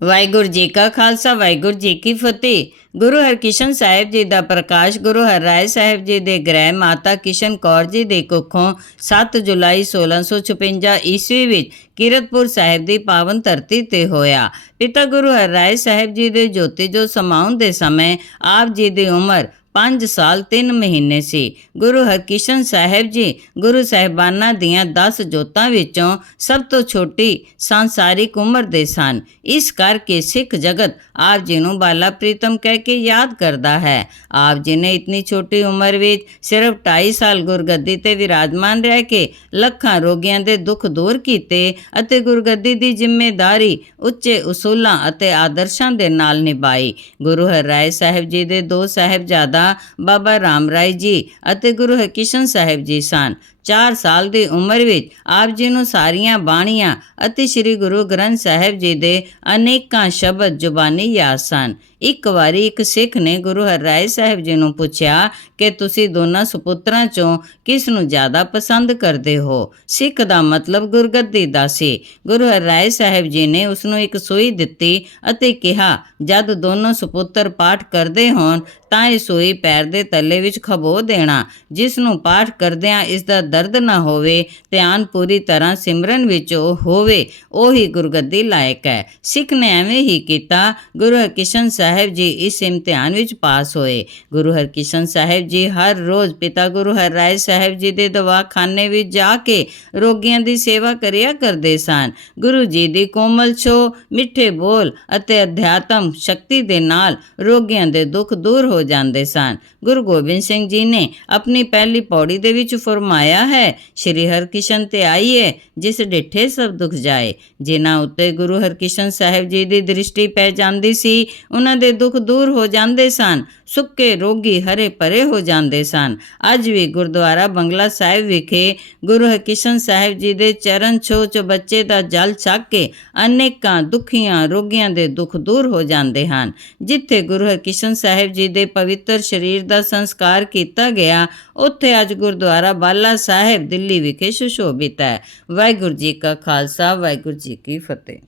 ਵਾਹਿਗੁਰੂ ਜੀ ਕਾ ਖਾਲਸਾ, ਵਾਹਿਗੁਰੂ ਜੀ ਕੀ ਫਤਿਹ। ਗੁਰੂ ਹਰਕ੍ਰਿਸ਼ਨ ਸਾਹਿਬ ਜੀ ਦਾ ਪ੍ਰਕਾਸ਼ ਗੁਰੂ ਹਰਰਾਏ ਸਾਹਿਬ ਜੀ ਦੇ ਗ੍ਰਹਿ ਮਾਤਾ ਕਿਸ਼ਨ ਕੌਰ ਜੀ ਦੇ ਕੁੱਖੋਂ 7 ਜੁਲਾਈ 1656 ਈਸਵੀ ਵਿੱਚ ਕੀਰਤਪੁਰ ਸਾਹਿਬ ਦੀ ਪਾਵਨ ਧਰਤੀ ਤੇ ਹੋਇਆ। ਪਿਤਾ ਗੁਰੂ ਹਰਰਾਏ ਸਾਹਿਬ ਜੀ ਦੇ ਜੋਤੀ ਜੋ ਸਮਾਉਣ ਦੇ ਸਮੇਂ ਆਪ ਜੀ ਦੀ ਉਮਰ 5 ਸਾਲ 3 ਮਹੀਨੇ ਸੀ। ਗੁਰੂ ਹਰਕ੍ਰਿਸ਼ਨ ਸਾਹਿਬ ਜੀ ਗੁਰੂ ਸਾਹਿਬਾਨਾਂ ਦੀਆਂ 10 ਜੋਤਾਂ ਵਿੱਚੋਂ ਸਭ ਤੋਂ ਛੋਟੀ ਸੰਸਾਰਿਕ ਉਮਰ ਦੇ ਸਨ। ਇਸ ਕਰਕੇ ਸਿੱਖ ਜਗਤ ਆਪ ਜੀ ਨੂੰ ਬਾਲਾ ਪ੍ਰੀਤਮ ਕਹਿ ਕੇ ਯਾਦ ਕਰਦਾ ਹੈ। ਆਪ ਜੀ ਨੇ ਇਤਨੀ ਛੋਟੀ ਉਮਰ ਵਿੱਚ ਸਿਰਫ 2.5 ਸਾਲ ਗੁਰਗੱਦੀ ਤੇ ਵਿਰਾਜਮਾਨ ਰਹਿ ਕੇ ਲੱਖਾਂ ਰੋਗੀਆਂ ਦੇ ਦੁੱਖ ਦੂਰ ਕੀਤੇ ਅਤੇ ਗੁਰਗੱਦੀ ਦੀ ਜ਼ਿੰਮੇਵਾਰੀ ਉੱਚੇ ਉਸੂਲਾਂ ਅਤੇ ਆਦਰਸ਼ਾਂ ਦੇ ਨਾਲ ਨਿਭਾਈ। ਗੁਰੂ ਹਰਰਾਏ ਸਾਹਿਬ ਜੀ ਦੇ ਦੋ ਸਾਹਿਬਜ਼ਾਦਾ ਬਾਬਾ ਰਾਮ ਰਾਏ ਜੀ ਅਤੇ ਗੁਰੂ ਹਰਕ੍ਰਿਸ਼ਨ ਸਾਹਿਬ ਜੀ ਸਨ। 4 ਸਾਲ ਦੀ ਉਮਰ ਵਿੱਚ ਆਪ ਜੀ ਨੂੰ ਸਾਰੀਆਂ ਬਾਣੀਆਂ ਅਤੇ ਸ੍ਰੀ ਗੁਰੂ ਗ੍ਰੰਥ ਸਾਹਿਬ ਜੀ ਦੇ ਅਨੇਕਾਂ ਸ਼ਬਦ ਜ਼ੁਬਾਨੀ ਯਾਦ ਸਨ। ਇੱਕ ਵਾਰੀ ਇੱਕ ਸਿੱਖ ਨੇ ਗੁਰੂ ਹਰਰਾਏ ਸਾਹਿਬ ਜੀ ਨੂੰ ਪੁੱਛਿਆ ਕਿ ਤੁਸੀਂ ਦੋਨਾਂ ਸੁਪੁੱਤਰਾਂ ਚੋਂ ਕਿਸ ਨੂੰ ਜ਼ਿਆਦਾ ਪਸੰਦ ਕਰਦੇ ਹੋ? ਸਿੱਖ ਦਾ ਮਤਲਬ ਗੁਰਗੱਦੀ ਦਾ ਸੀ। ਗੁਰੂ ਹਰਰਾਏ ਸਾਹਿਬ ਜੀ ਨੇ ਉਸ ਨੂੰ ਇੱਕ ਸੂਈ ਦਿੱਤੀ ਅਤੇ ਕਿਹਾ, ਜਦ ਦੋਨੋਂ ਸੁਪੁੱਤਰ ਪਾਠ ਕਰਦੇ ਹੋਣ, ਤਾਂ ਇਹ ਸੂਈ ਪੈਰ ਦੇ ਤਲੇ ਵਿੱਚ ਖਬੋ ਦੇਣਾ। ਜਿਸ ਨੂੰ ਪਾਠ ਕਰਦਿਆਂ ਇਸ ਦਾ ਦਰਦ ਨਾ ਹੋਵੇ, ਧਿਆਨ ਪੂਰੀ ਤਰ੍ਹਾਂ ਸਿਮਰਨ ਵਿੱਚ ਉਹ ਹੋਵੇ, ਉਹੀ ਗੁਰਗੱਦੀ ਲਾਇਕ ਹੈ। ਸਿੱਖ ਨੇ ਐਵੇਂ ਹੀ ਕੀਤਾ, ਗੁਰੂ ਹਰਕ੍ਰਿਸ਼ਨ ਸਾਹਿਬ ਜੀ ਇਸ ਇਮਤਿਹਾਨ ਵਿੱਚ ਪਾਸ ਹੋਏ। ਗੁਰੂ ਹਰਕ੍ਰਿਸ਼ਨ ਸਾਹਿਬ ਜੀ ਹਰ ਰੋਜ਼ ਪਿਤਾ ਗੁਰੂ ਹਰ ਰਾਏ ਸਾਹਿਬ ਜੀ ਦੇ ਦਵਾਖਾਨੇ ਵਿੱਚ ਜਾ ਕੇ ਰੋਗੀਆਂ ਦੀ ਸੇਵਾ ਕਰਿਆ ਕਰਦੇ ਸਨ। ਗੁਰੂ ਜੀ ਦੀ ਕੋਮਲ ਛੋ ਮਿੱਠੇ ਬੋਲ ਅਤੇ ਅਧਿਆਤਮ ਸ਼ਕਤੀ ਦੇ ਨਾਲ ਰੋਗੀਆਂ ਦੇ ਦੁੱਖ ਦੂਰ ਹੋ ਜਾਂਦੇ ਸਨ। ਗੁਰੂ ਗੋਬਿੰਦ ਸਿੰਘ ਜੀ ਨੇ ਆਪਣੀ ਪਹਿਲੀ ਪੌੜੀ ਦੇ ਵਿੱਚ ਫਰਮਾਇਆ ਹੈ। ਸ਼੍ਰੀ ਹਰਕ੍ਰਿਸ਼ਨ ਤੇ ਆਈਏ, ਜਿਸ ਡਿੱਠੇ ਸਭ ਦੁੱਖ ਜਾਏ। ਜਿਨ੍ਹਾਂ ਉੱਤੇ ਗੁਰੂ ਹਰਕ੍ਰਿਸ਼ਨ ਸਾਹਿਬ ਜੀ ਦੀ ਦ੍ਰਿਸ਼ਟੀ ਪੈ ਜਾਂਦੀ ਸੀ, ਉਹਨਾਂ ਦੇ ਦੁੱਖ ਦੂਰ ਹੋ ਜਾਂਦੇ ਸਨ। ਸੁੱਕੇ ਰੋਗੀ ਹਰੇ ਭਰੇ ਹੋ ਜਾਂਦੇ ਸਨ। ਅੱਜ ਵੀ ਗੁਰਦੁਆਰਾ ਬੰਗਲਾ ਸਾਹਿਬ ਵਿਖੇ ਗੁਰੂ ਹਰਕ੍ਰਿਸ਼ਨ ਸਾਹਿਬ ਜੀ ਦੇ ਚਰਨ ਛੋਹ ਚ ਬੱਚੇ ਦਾ ਜਲ ਛਕ ਕੇ ਅਨੇਕਾਂ ਦੁਖੀਆਂ ਰੋਗੀਆਂ ਦੇ ਦੁੱਖ ਦੂਰ ਹੋ ਜਾਂਦੇ ਹਨ। ਜਿੱਥੇ ਗੁਰੂ ਹਰਕ੍ਰਿਸ਼ਨ ਸਾਹਿਬ ਜੀ ਦੇ ਪਵਿੱਤਰ ਸਰੀਰ ਦਾ ਸੰਸਕਾਰ ਕੀਤਾ ਗਿਆ, ਉੱਥੇ ਅੱਜ ਗੁਰਦੁਆਰਾ ਬਾਲਾ ਸਾਹਿਬ ਦਿੱਲੀ ਵਿਖੇ ਸੁਸ਼ੋਭਿਤ ਹੈ। ਵਾਹਿਗੁਰੂ ਜੀ ਕਾ ਖਾਲਸਾ ਵਾਹਿਗੁਰੂ ਜੀ ਕੀ ਫਤਿਹ।